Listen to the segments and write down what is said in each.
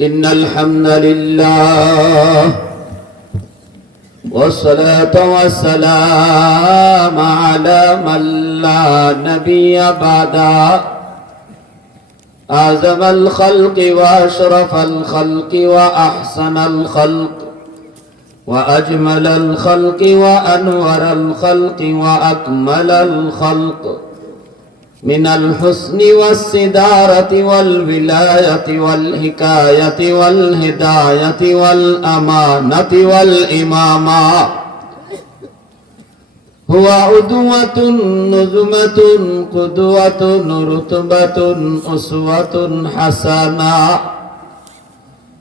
إن الحمد لله والصلاة والسلام على من لا نبي بعده أعظم الخلق وأشرف الخلق وأحسن الخلق وأجمل الخلق وأنور الخلق وأكمل الخلق من الحسن والصدارة والولاية والحكاية والهداية والأمانة والإمامة هو عدوة نظمة قدوة رتبة أسوة حسنة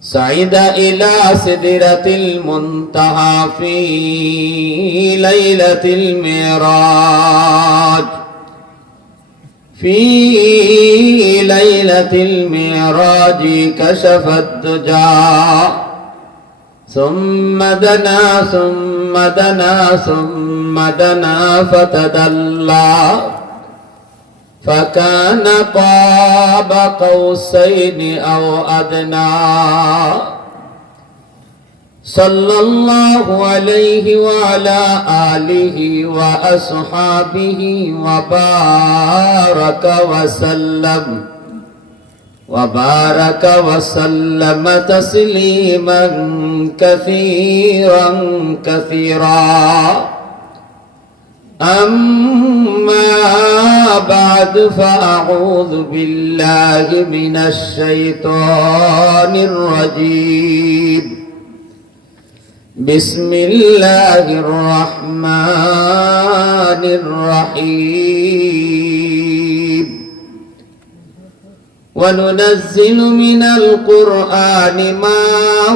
سعيد إلى سدرة المنتهى في ليلة المعراج في ليلة المعراج كشف الدجى ثم دنا ثم دنا ثم دنا فتدلى فكان قاب قوسين أو أدنى صلى الله عليه وعلى آله وأصحابه وبارك وسلم تسليما كثيرا كثيرا أما بعد فأعوذ بالله من الشيطان الرجيم بسم الله الرحمن الرحيم وننزل من القرآن ما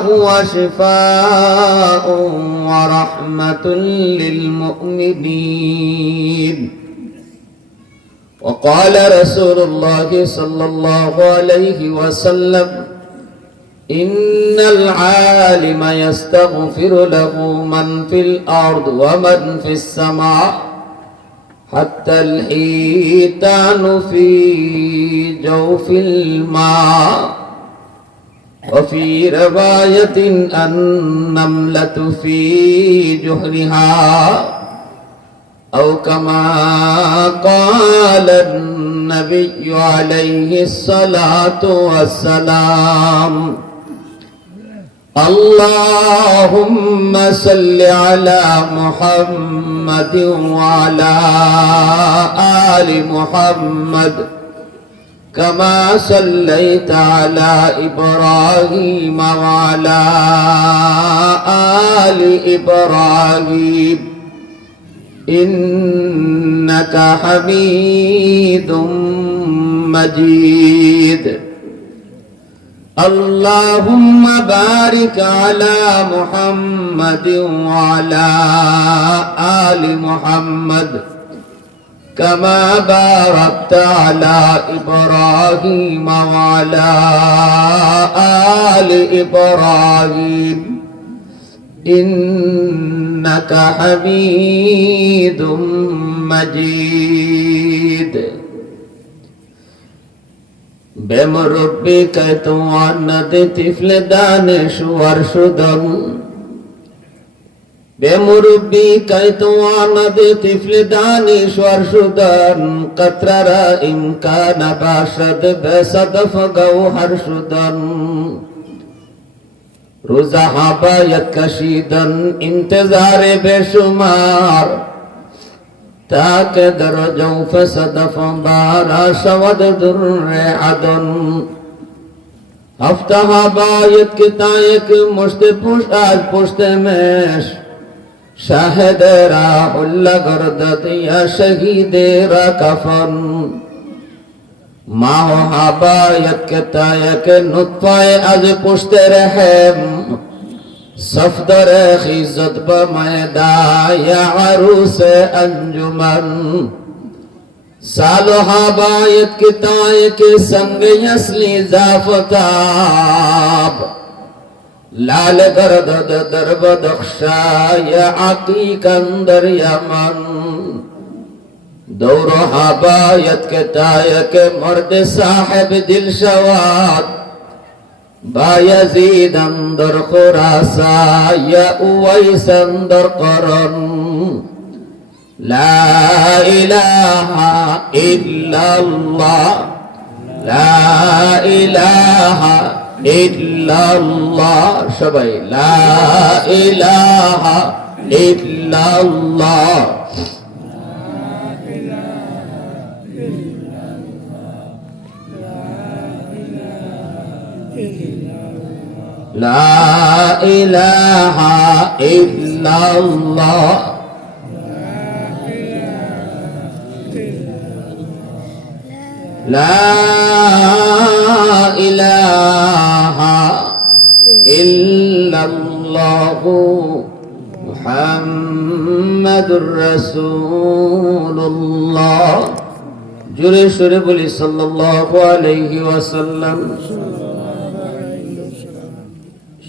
هو شفاء ورحمة للمؤمنين وقال رسول الله صلى الله عليه وسلم إن العالم يستغفر له من في الأرض ومن في السماء حتى الحيتان في جوف الماء وفي رواية النملة في جحرها أو كما قال النبي عليه الصلاة والسلام اللهم صل على محمد وعلى آل محمد كما صليت على إبراهيم وعلى آل إبراهيم إنك حميد مجيد اللهم بارك على محمد وعلى آل محمد كما باركت على إبراهيم وعلى آل إبراهيم إنك حميد مجيد بمربي كتواند طفل دانش ورشدن بمربي كتواند طفل دانش ورشدن قطر إمكان باشد بصدف گوهر شدن روزا حبایت کشیدن انتظار بشمار تاکہ در جوف صدف بارا شود در عدن ہفتہ حبایت کی تائک مشت پشت آج پشت میش شاہد راہ اللہ گردت یا شہید را کفن ماہ حبایت کی تائک نطفہ آج پشت رحم صفدر خیزت بمیدہ یا عروس انجمن سالو حبایت کی تائے کے سنگ یسلی زافتاب لال گرد درب دخشا یا عقیق اندر یمن دور حبایت کے تائے کے مرد صاحب دل شواد بايزيد اندر خراسا يا اويس اندر قرن لا إله إلا الله لا إله إلا الله সবাই لا إله إلا الله لا إله إلا الله لا إله إلا الله محمد رسول الله জোরে সরে বলি সাল্লাল্লাহু আলাইহি ওয়াসাল্লাম।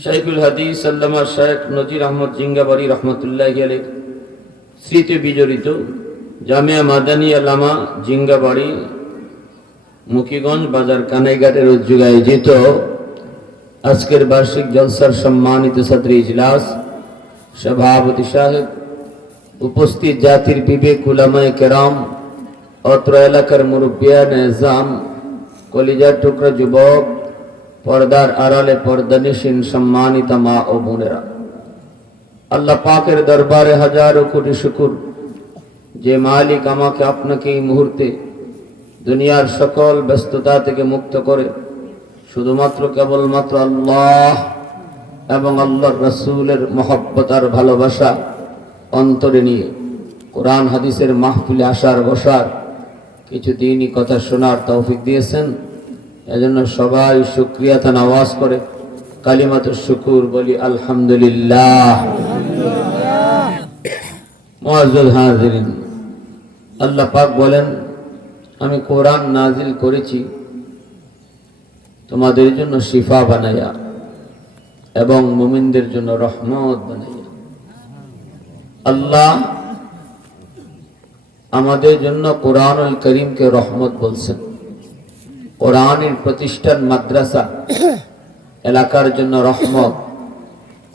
শাইখুল হাদিস আল্লামা শাইখ নজির আহমদ জিঙ্গাবাড়ি রহমতুল্লাহি আলাইহি স্মৃতি বিজড়িত জামিয়া মাদানিয়া লামা জিঙ্গাবাড়ি মুকিগঞ্জ বাজার কানাইঘাটের উদ্যোগে আয়োজিত আজকের বার্ষিক জলসার সম্মানিত ছাত্রী ইজলাস সভাপতি সাহেব, উপস্থিত জাতির বিবেক উলামায়ে কেরাম, অত্র এলাকার মুরব্বিয়ান এজাম, কলিজার টুকরা যুবক, পর্দার আড়ালে পর্দানিশীন সম্মানিত মা ও বোনেরা, আল্লাহ পাকের দরবারে হাজারো কোটি শুকর যে মালিক আমাকে আপনাকে এই মুহূর্তে দুনিয়ার সকল ব্যস্ততা থেকে মুক্ত করে শুধুমাত্র কেবলমাত্র আল্লাহ এবং আল্লাহর রাসূলের মহব্বত আর ভালোবাসা অন্তরে নিয়ে কোরআন হাদিসের মাহফিলে আসার বসার কিছু দিনই কথা শোনার তৌফিক দিয়েছেন। এজন্য সবাই শুকরিয়াতান আওয়াজ করে কালিমাতুশ শুকুর বলি আলহামদুলিল্লাহ। মুআজ্জাজ হাজিরিন, আল্লাহ পাক বলেন, আমি কোরআন নাজিল করেছি তোমাদের জন্য শিফা বানাইয়া এবং মুমিনদের জন্য রহমত বানাইয়া। আল্লাহ আমাদের জন্য কোরআনুল করিমকে রহমত বলছেন। কোরআনের প্রতিষ্ঠান মাদ্রাসা এলাকার জন্য রহমত।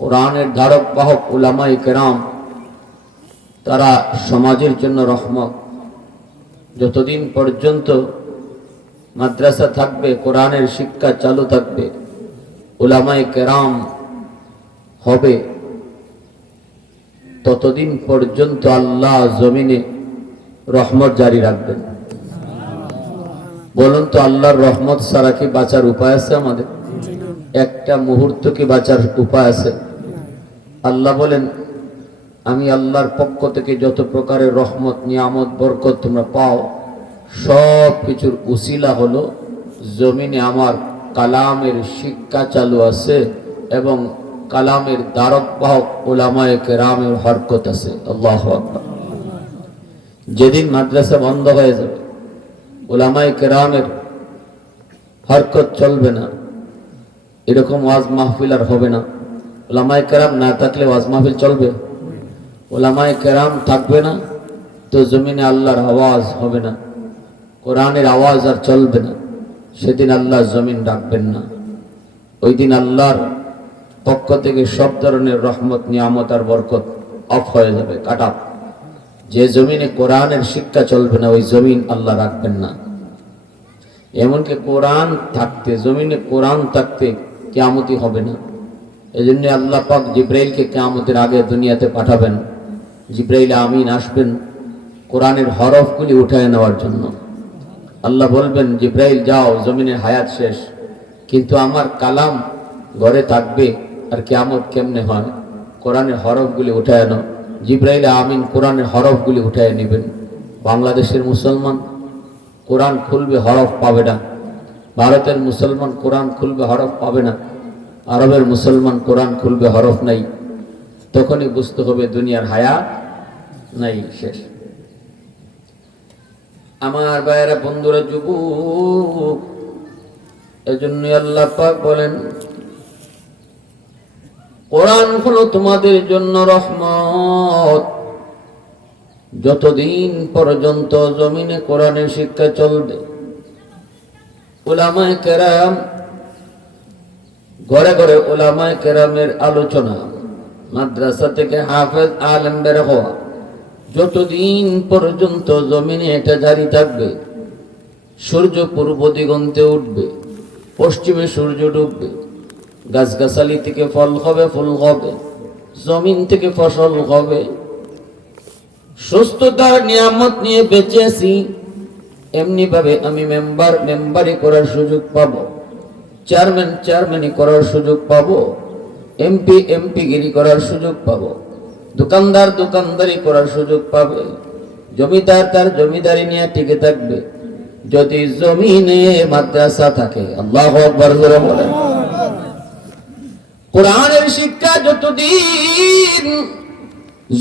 কোরআনের ধারক বাহক উলামায়ে কেরাম তারা সমাজের জন্য রহমত। যতদিন পর্যন্ত মাদ্রাসা থাকবে, কোরআনের শিক্ষা চালু থাকবে, উলামায়ে কেরাম হবে, ততদিন পর্যন্ত আল্লাহ জমিনে রহমত জারি রাখবেন। বলুন তো, আল্লাহর রহমত ছাড়া কি বাঁচার উপায় আছে? আমাদের একটা মুহূর্ত কি বাঁচার উপায় আছে? আল্লাহ বলেন, আমি আল্লাহর পক্ষ থেকে যত প্রকারের রহমত, নিয়ামত, বরকত তোমরা পাও, সব কিছুর উসিলা হলো জমিনে আমার কালামের শিক্ষা চালু আছে এবং কালামের দ্বারক বাহক উলামায়ে কেরামের হরকত আছে। আল্লাহু আকবার। যেদিন মাদ্রাসা বন্ধ হয়ে যাবে, উলামায়ে কেরামের হরকত চলবে না, এরকম ওয়াজ মাহফিল আর হবে না। উলামায়ে কেরাম না থাকলে ওয়াজ মাহফিল চলবে? উলামায়ে কেরাম থাকবে না তো জমিনে আল্লাহর আওয়াজ হবে না, কোরআনের আওয়াজ আর চলবে না। সেদিন আল্লাহ জমিন রাখবেন না। ওই দিন আল্লাহর পক্ষ থেকে সব ধরনের রহমত, নিয়ামত আর বরকত অফ হয়ে যাবে, কাটা। যে জমিনে কোরআনের শিক্ষা চলবে না, ওই জমিন আল্লাহ রাখবেন না। এমনকি কোরআন থাকতে, জমিনে কোরআন থাকতে কিয়ামতি হবে না। এই জন্য আল্লাহ পাক জিব্রাইলকে কিয়ামতের আগে দুনিয়াতে পাঠাবেন। জিব্রাইল আমিন আসবেন কোরআনের হরফগুলি উঠায় নেওয়ার জন্য। আল্লাহ বলবেন, জিব্রাইল যাও, জমিনের হায়াত শেষ, কিন্তু আমার কালাম ঘরে থাকবে। আর কিয়ামত কেমনে হয়? কোরআনের হরফগুলি উঠায় নাও। জিব্রাইল আমিন কোরআনের হরফগুলি উঠায় নেবেন। বাংলাদেশের মুসলমান কোরআন খুলবে, হরফ পাবে না। ভারতের মুসলমান কোরআন খুলবে, হরফ পাবে না। আরবের মুসলমান কোরআন খুলবে, হরফ নাই। তখনই বুঝতে হবে দুনিয়ার হায়াত নাই, শেষ। আমার ভাইয়েরা, বন্ধুরা, যুবক, এজন্য আল্লাহ পাক বলেন, কোরআন হলো তোমাদের জন্য রহমত। যতদিন পর্যন্ত জমিনে কোরআনের শিক্ষা চলবে, উলামায়ে কেরাম ঘরে ঘরে উলামায়ে কেরামের আলোচনা, মাদ্রাসা থেকে হাফেজ আলেম বের হওয়া, যতদিন পর্যন্ত জমিনে এটা জারি থাকবে, সূর্য পূর্ব দিগন্তে উঠবে, পশ্চিমে সূর্য ডুববে, গাছগাছালি থেকে ফল হবে, ফুল হবে, জমিন থেকে ফসল হবে, সুস্থতার নিয়ামত নিয়ে বেঁচে আছি, এমনি ভাবে আমি মেম্বারি করার সুযোগ পাবো, চেয়ারম্যানি করার সুযোগ পাবো, এমপি গিরি করার সুযোগ পাবো, দোকানদার দোকানদারি করার সুযোগ পাবে, জমিদার তার জমিদারি নিয়ে টিকে থাকবে যদি জমিনে মাদ্রাসা থাকে। আল্লাহু আকবার জোরে বলেন। কোরআনের শিক্ষা যতদিন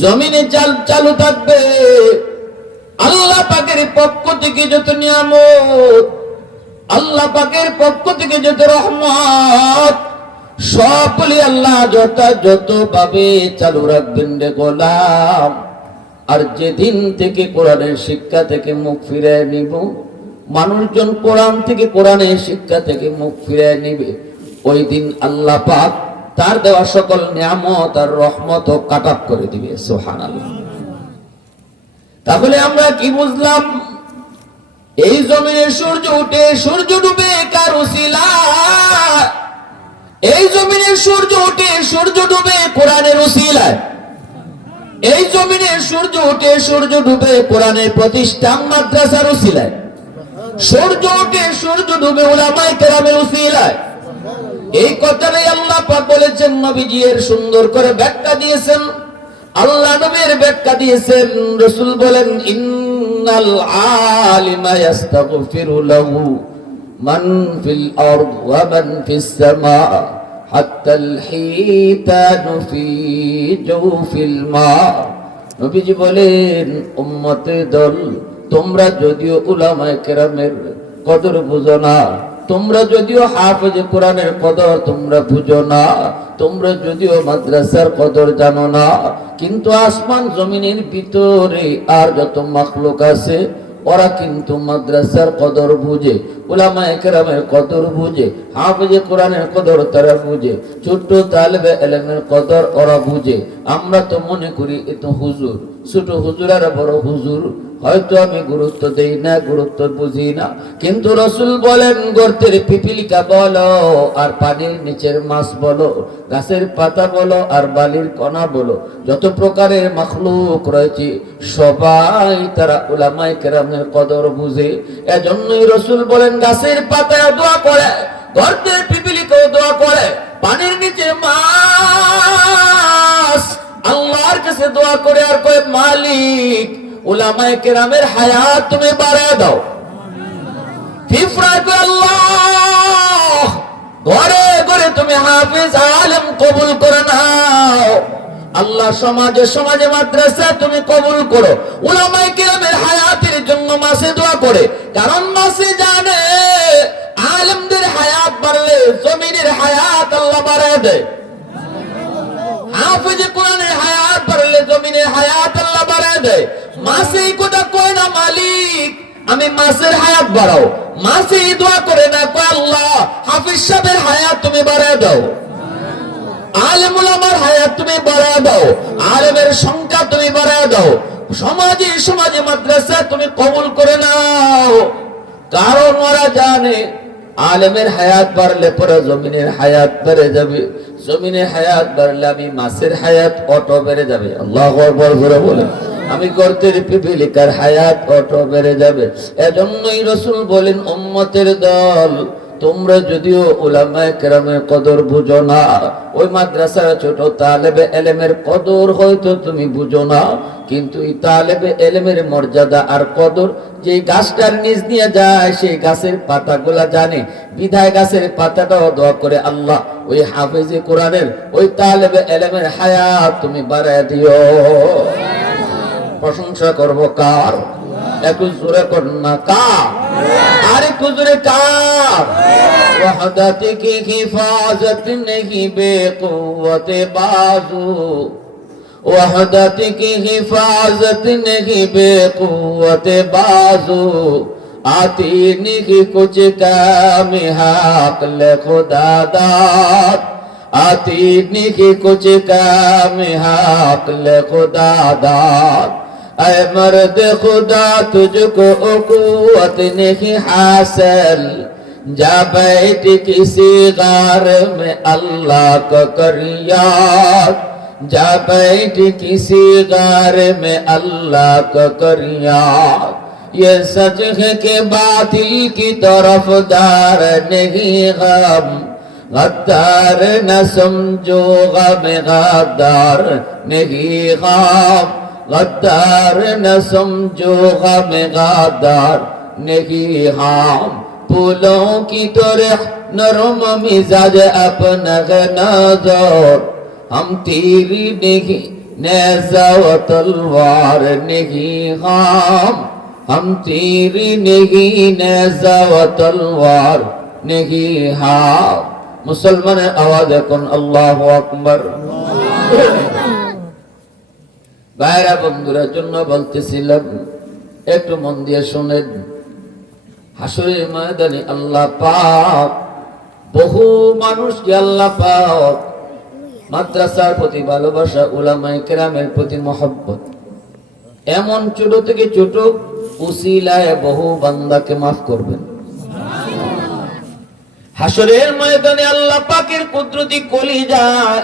জমিনে চালু থাকবে, আল্লাহ পাকের পক্ষ থেকে যত নিয়ামত, আল্লাহ পাকের পক্ষ থেকে যত রহমত, সবগুলি আল্লাহ যত ভাবে চালু রাখবেন রে গোলাম। আর যেদিন থেকে কোরআনের শিক্ষা থেকে মুখ ফিরিয়ে নিব, মানুষজন কোরআন থেকে কোরআনের শিক্ষা থেকে মুখ ফিরিয়ে নিবে, ওই দিন আল্লাহ পাক তার দেওয়া সকল নিয়ামত আর রহমত কাটাপ করে দিবে। সুবহানাল্লাহ। তাহলে আমরা কি বুঝলাম? এই জমিনে সূর্য উঠে সূর্য ডুবে কার উসিলায়? এই জমিনে সূর্য উঠে সূর্য ডুবে কোরআনের উসিলায়। এই জমিনে সূর্য উঠে সূর্য ডুবে কোরআনের প্রতিষ্ঠান মাদ্রাসার উসিলায়। সূর্য উঠে সূর্য ডুবে উলামায়ে কেরামের উসিলায়। এই কথাটাই আল্লাহ পাক বলেছেন, নবীজি এর সুন্দর করে ব্যাখ্যা দিয়েছেন, আল্লাহ নবীর ব্যাখ্যা দিয়েছেন। রাসূল বলেন, ইন্নাল আলিমা ইস্তাগফিরু লাহু মান ফিল আরদ ওয়া মান ফিস সামা হাত্তাল হিতানু ফি জাওফিল মা। নবীজি বলেন, উম্মতের দল, তোমরা যদিও উলামায়ে কেরামের কদর বুঝো না, তোমরা যদিও হাফেজ কোরআনের কদর তোমরা বুঝো না, তোমরা যদিও মাদ্রাসার কদর জানো না, কিন্তু আসমান জমিনের ভিতরে আর যত মাখলুক আছে ওরা কিন্তু মাদ্রাসার কদর বুঝে, উলামায়ে কেরামের কদর বুঝে, হাফেজ কোরআনের কদর তারা বুঝে, ছোট তালেবে ইলমের কদর ওরা বুঝে। আমরা তো মনে করি এ তো হুজুর, ছোট হুজুর আর বড় হুজুর, হয়তো আমি গুরুত্ব দেই না, গুরুত্ব বুঝি না। কিন্তু রাসূল বলেন, গর্তের পিপিলিকা বলো আর পানির নিচের মাছ বলো, গাছের পাতা বলো আর বালির কণা বলো, যত প্রকারের মাখলুক রয়েছে সবাই তারা উলামায়ে কেরামের কদর বুঝে। এজন্যই রাসূল বলেন, গাছের পাতায় দোয়া করে, গর্তের পিপিলিকাও দোয়া করে, পানির নিচে মাছ আল্লাহর কাছে দোয়া করে আর কয়, মালিক উলামায়ে কেরামের হায়াত তুমি বাড়ায় দাও। ফিফরা কয়, আল্লাহ ঘরে ঘরে তুমি হাফেজ আলেম কবুল করে নাও। আল্লাহ সমাজে সমাজে মাদ্রাসা তুমি কবুল করো। উলামায়ে কেরামের হায়াতের জন্য মাসে দোয়া করে, কারণ মাসে জানে আলেমদের হায়াত বাড়লে জমিনের হায়াত আল্লাহ বাড়ায় দেয়। হাফেজ কোরআনের হায়াত বাড়লে জমিনের হায়াত আল্লাহ বাড়ায় দেয়। মাসে এই কথা কয় না, মালিক আমি মাসের হায়াত বাড়াও, মাসে এই দোয়া করে না, কয় আল্লাহ হাফেজ সাহেবের হায়াত তুমি বাড়ায় দাও, আলেম উলামার হায়াত তুমি বাড়ায় দাও, আলেমের সংখ্যা তুমি বাড়ায় দাও, সমাজে সমাজে মাদ্রাসা তুমি কবুল করে নাও। কারণ ওরা জানে আলেমের হায়াত বাড়লে পরে জমিনের হায়াত বেড়ে যাবে, জমিনের হায়াত বাড়লে আমি মাসের হায়াত অটো বেড়ে যাবে। আল্লাহু আকবার জোরে বলেন। আমি গর্তের পিপিলিকার হায়াত অটো বেড়ে যাবে। এজন্যই রাসূল বলেন, উম্মতের দল, তোমরা যদিও উলামায়ে কেরামের কদর বুঝো না, ওই মাদ্রাসার ছোট তালেবে ইলমের কদর হয়তো তুমি বুঝো না, কিন্তু এই তালেবে ইলমের মর্যাদা আর কদর যে গাছটার নিচ দিয়ে যায় সেই গাছের পাতাগুলা জানে, বিধায় গাছের পাতাটাও দোয়া করে, আল্লাহ ওই হাফেজে কোরআনের ওই তালেবে ইলমের হায়াত তুমি বাড়ায় দিও। প্রশংসা করব কার? একটু জোরে কর না, কার? আর একটু জোরে কার? ওয়াহদাত কি হিফাজত नहीं बेक़ुव्वत बाजू, वहदत की हिफाजत नहीं बेक़ुव्वत बाजू, आती नहीं कुछ काम हक ले खुदा दाद आती नहीं कुछ काम हक ले खुदा दाद ऐ मर्द खुदा तुझको कुव्वत नहीं हासिल जा बैठ किसी गार में अल्लाह को कर याद जा बैठ किसी गार में अल्लाह को कर याद ये सच है कि बातिल की तरफ दार नहीं गम गद्दार न समझो गम गद्दार नहीं गम गद्दार न समझो गम गद्दार नहीं हम फूलों की तरह नरम मिजाज अपना नजर हम तेरी नहीं नेज़ा व तलवार नहीं हम तेरी नहीं नेज़ा व तलवार नहीं मुसलमान आवाज এখন আল্লাহু আকবার ভাইরা বন্ধুরা জন্য বলতেছিলাম একটু মন দিয়ে শুনেন হাসরের ময়দানে আল্লাহ পাক বহু মানুষকে আল্লাহ পাক মাদ্রাসার প্রতি ভালোবাসা উলামায়ে কেরামের প্রতি মহব্বত এমন ছোট থেকে ছোট উসিলায় বহু বান্দাকে মাফ করবেন হাসরের ময়দানে আল্লাহ পাকের কুদরতি কলিজায়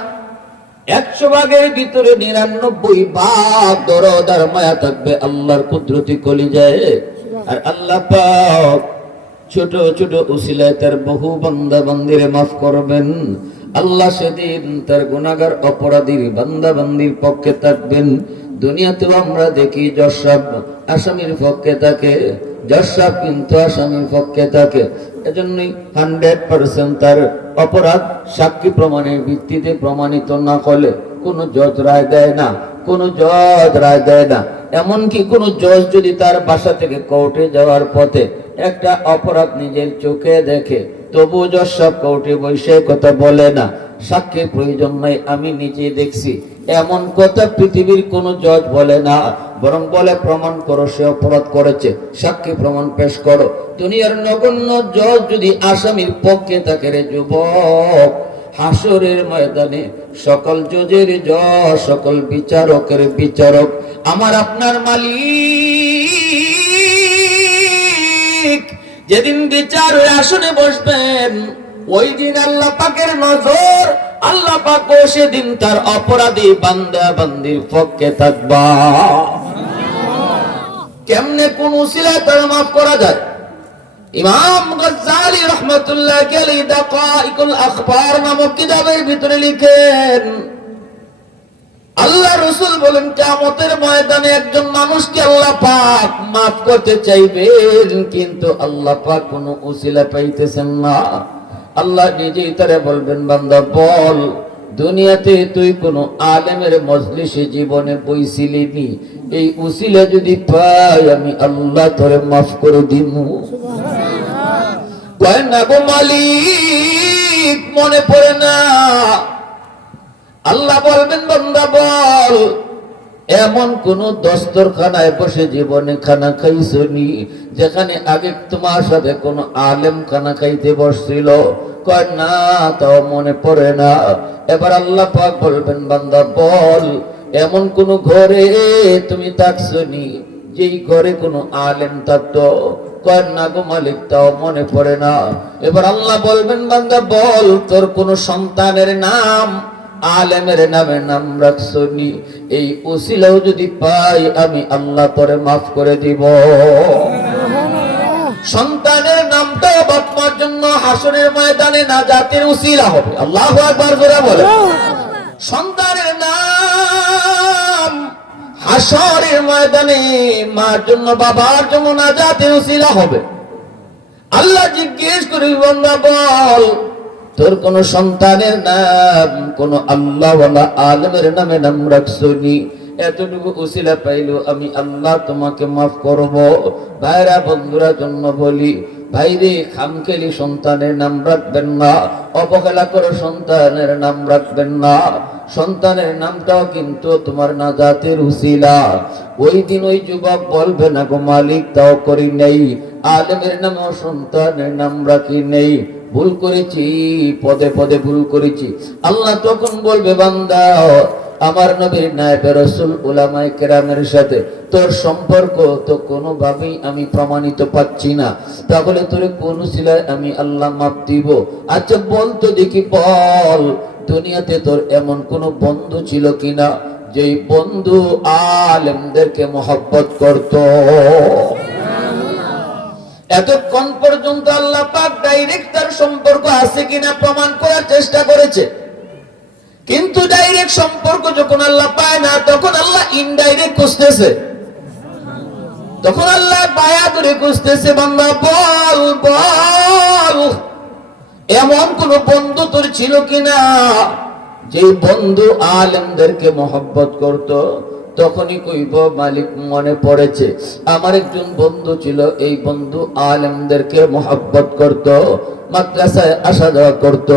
100 ভাগের ভিতরে 99 ভাগ দরদ আর মায়া থাকবে আল্লাহর কুদরতি কলিজায় আর আল্লাহ পাক ছোট ছোট উসিলায় তার বহু বান্দা বান্দিরে মাফ করবেন আল্লাহ সেদিন তার গুনাহগার অপরাধীর বান্দা বান্দির পক্ষে থাকবেন দুনিয়াতেও আমরা দেখি জজ সাহেব আসামির পক্ষে থাকে জজ সাহেব কিন্তু আসামির পক্ষে থাকে এজন্যই 100% তার অপরাধ সাক্ষী প্রমাণের ভিত্তিতে প্রমাণিত না হলে কোনো জজ রায় দেয় না কোনো জজ রায় দেয় না এমনকি কোনো জজ যদি তার বাসা থেকে কোর্টে যাওয়ার পথে একটা অপরাধ নিজের চোখে দেখে তবু জজ সাহেব কোর্টে বসে কথা বলে না সাক্ষীর প্রয়োজন নাই আমি নিজে দেখছি এমন কথা পৃথিবীর কোন জজ বলে না বরং বলে প্রমাণ করো সে অপরাধ করেছে সাক্ষী প্রমাণ পেশ করো দুনিয়ার নগণ্য জজ যদি আসামির পক্ষে থাকে রে যুবক হাসরের ময়দানে সকল জজের জজ সকল বিচারকের বিচারক আমার আপনার মালিক যেদিন বিচার আসনে বসবেন ওই দিন আল্লাহ পাকের নজর আল্লাহ পাক সেদিন তার অপরাধী বান্দা বান্দির পক্ষে থাকবা কেমনে কোন উসিলায় তার মাফ করা যায় ইমাম গাজ্জালি রাহমাতুল্লাহ আলাইহি দাকাইকুল আখবার নামক কিতাবের ভিতরে লিখেন আল্লাহ রাসূল বলেন কিয়ামতের ময়দানে একজন মানুষকে আল্লাহ পাক মাফ করতে চাইবেন কিন্তু আল্লাহ পাক কোনো উসিলা পাইতেছেন না আল্লাহ নিজেই তারে বলবেন বান্দা বল দুনিয়াতে তুই কোন আলেমের মজলিসে জীবনে বইছিলি নি এই উসিলা যদি পাই আমি আল্লাহ তোরে মাফ করে দিমু সুবহানাল্লাহ কয় না গো মালিক মনে পড়ে না আল্লাহ বলবেন বান্দা বল এমন কোন দস্তরখানায় বসে জীবনে খানা খাইছনি যেখানে আগে তোমার সাথে কোন আলেম খানা খাইতে বসছিল কয় না তাও মনে পড়ে না এবার আল্লাহ পাক বলবেন বান্দা বল এমন কোন ঘরে তুমি থাকছনি যেই ঘরে কোন আলেম থাকতো কয় না গো মালিক তাও মনে পড়ে না এবার আল্লাহ বলবেন বান্দা বল তোর কোন সন্তানের নাম আলেমের নামে নাম রাখছনি এই উসিলাও যদি পাই আমি আল্লাহ তোরে মাফ করে দিব সন্তানের নামটাও বাপ মার জন্য হাসরের ময়দানে নাজাতের উসিলা হবে আল্লাহু আকবার জোরে বলে সন্তানের নাম হাসরের ময়দানে মার জন্য বাবার জন্য নাজাতের উসিলা হবে আল্লাহ জিজ্ঞেস করে বান্দা বল তোর কোন সন্তানের নাম কোন আল্লাহওয়ালা আলেমের নামে নাম রাখছনি এতটুকু উসিলা পাইলো আমি আল্লাহ তোমাকে মাফ করব ভাইরা বন্ধুরা জন্য বলি ভাইরে খামখেলি সন্তানের নাম রাখবেন না অবহেলা করে সন্তানের নাম রাখবেন না সন্তানের নামটাও কিন্তু তোমার নাজাতের উসিলা ওই দিন ওই যুবক বলবে না গো মালিক তাও করি নাই আলেমের নামে সন্তানের নাম রাখি নেই, ভুল করেছি, পদে পদে ভুল করেছি। আল্লাহ তখন বলবে, বান্দা আমার নবীর নায়েবে রাসূল উলামায়ে কেরামের সাথে তোর সম্পর্ক তো কোনোভাবেই আমি প্রমাণিত পাচ্ছি না, তাহলে তোর কোন উসিলায় আমি আল্লাহ মাপ দিব? আচ্ছা বল তো দেখি, বল দুনিয়াতে তোর এমন কোন বন্ধু ছিল কিনা যেই বন্ধু আলেমদেরকে মহব্বত করত? এতক্ষণ পর্যন্ত আল্লাহ পাক ডাইরেক্ট তার সম্পর্ক আছে কিনা প্রমাণ করার চেষ্টা করেছে, কিন্তু ডাইরেক্ট সম্পর্ক যখন আল্লাহ পায় না, তখন আল্লাহ ইনডাইরেক্ট খুঁজতেছে। তখন আল্লাহ বায়া করে খুঁজতেছে, বান্দা বল বল এমন কোন বন্ধু তোর ছিল কিনা যে বন্ধু আলেমদেরকে মহব্বত করত? তখনই কইব, মালিক মনে পড়েছে, আমার একজন বন্ধু ছিল, এই বন্ধু আলেমদেরকে মহব্বত করত, মাদ্রাসায় আসা যাওয়া করত,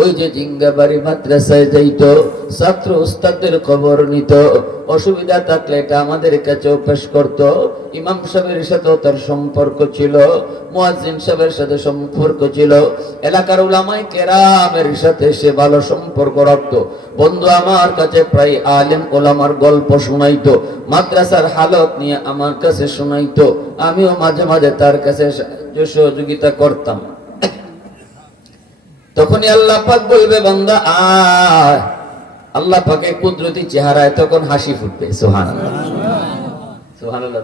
ওই যে জিঙ্গাবাড়ি মাদ্রাসায় যাইত, ছাত্র উস্তাদদের খবর নিত, অসুবিধা থাকলে এটা আমাদের কাছেও পেশ করত, ইমাম সাহেবের সাথেও তার সম্পর্ক ছিল, মুয়াজ্জিন সাহেবের সাথে সম্পর্ক ছিল, এলাকার উলামায়ে কেরামের সাথে সে ভালো সম্পর্ক রাখত। বন্ধু আমার কাছে প্রায় আলেম ওলামার গল্প শোনাইতো, মাদ্রাসার হালত নিয়ে আমার কাছে শোনাইতো, আমিও মাঝে মাঝে তার কাছে সহযোগিতা করতাম। তখনই আল্লাহ পাক বলবে, বান্দা আয়। আল্লাহ পাকের কুদরতি চেহারায় তখন হাসি ফুটবে। সুবহানাল্লাহ, সুবহানাল্লাহ।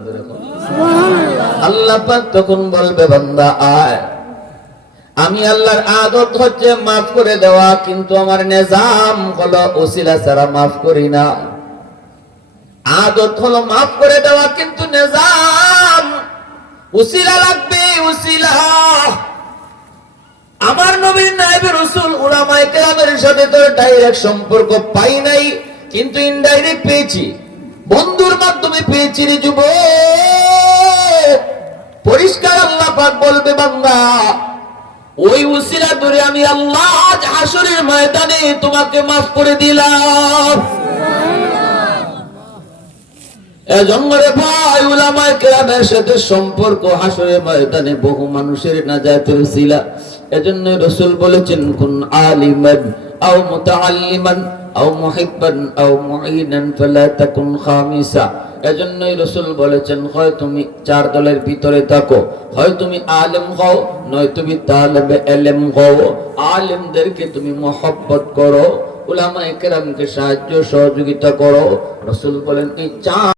আল্লাহ পাক তখন বলবে, বান্দা আয়। আমি আল্লাহর আদত হচ্ছে মাফ করে দেওয়া, কিন্তু আমার নিজাম হলো ওসিলা ছাড়া মাফ করি না। আদত হলো মাফ করে দেওয়া, কিন্তু নিজাম ওসিলা লাগবে, ওসিলা। আমার নবীর নায়েবে রাসূল উলামায়ে কেরামের সাথে তো ডাইরেক্ট সম্পর্ক পাই নাই, কিন্তু ইনডাইরেক্ট পেয়েছি, বন্ধুর মাধ্যমে পেয়েছি রে যুবক। পরিষ্কার আল্লাহ পাক বলবে, বান্দা ওই উসিলা ধরে আমি আল্লাহ আজ হাসরের ময়দানে তোমাকে মাফ করে দিলাম। এজন্য রে ভাই, উলামায়ে কেরামের সাথে সম্পর্ক হাসরের ময়দানে বহু মানুষের নাজাতের উসিলা। এজন্য রাসূল বলেছেন, কুন আলিমান আও মুতাআল্লিমান আও মুহিব্বান আও মুঈনান ফালা তাকুন খামিসা। এজন্যই রাসূল বলেছেন, হয় তুমি চার দলের ভিতরে থাকো, হয় তুমি আলেম হও, নয় তুমি তালেবে ইলম হও। আলেমদেরকে তুমি মহব্বত করো, উলামায়ে কেরামকে সাহায্য সহযোগিতা করো। রাসূল বলেন, এই চার